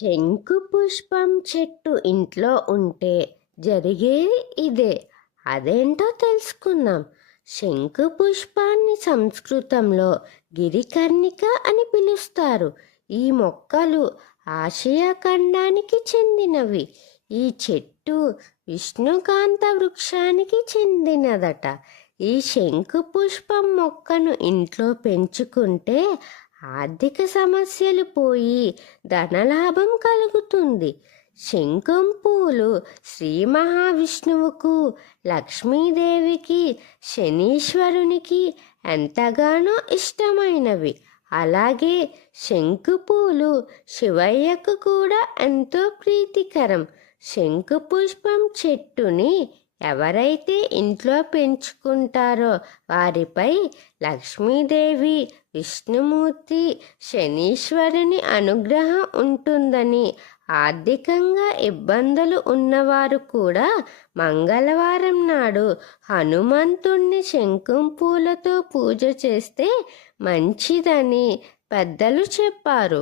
శంకు పుష్పం చెట్టు ఇంట్లో ఉంటే జరిగేది ఇదే. అదేంటో తెలుసుకుందాం. శంకు పుష్పాన్ని సంస్కృతంలో గిరికర్ణిక అని పిలుస్తారు. ఈ మొక్కలు ఆసియా ఖండానికి చెందినవి. ఈ చెట్టు విష్ణుకాంత వృక్షానికి చెందినదట. ఈ శంకు పుష్పం మొక్కను ఇంట్లో పెంచుకుంటే ఆర్థిక సమస్యలు పోయి ధనలాభం కలుగుతుంది. శంఖం పూలు శ్రీ మహావిష్ణువుకు లక్ష్మీదేవికి శనీశ్వరునికి ఎంతగానో ఇష్టమైనవి. అలాగే శంకు పూలు శివయ్యకు కూడా ఎంతో ప్రీతికరం. శంకు పుష్పం చెట్టుని ఎవరైతే ఇంట్లో పెంచుకుంటారో వారిపై లక్ష్మీదేవి విష్ణుమూర్తి శనీశ్వరుని అనుగ్రహం ఉంటుందని ఆర్థికంగా ఇబ్బందులు ఉన్నవారు కూడా మంగళవారం నాడు హనుమంతుణ్ణి శంఖం పూలతో పూజ చేస్తే మంచిదని పెద్దలు చెప్పారు.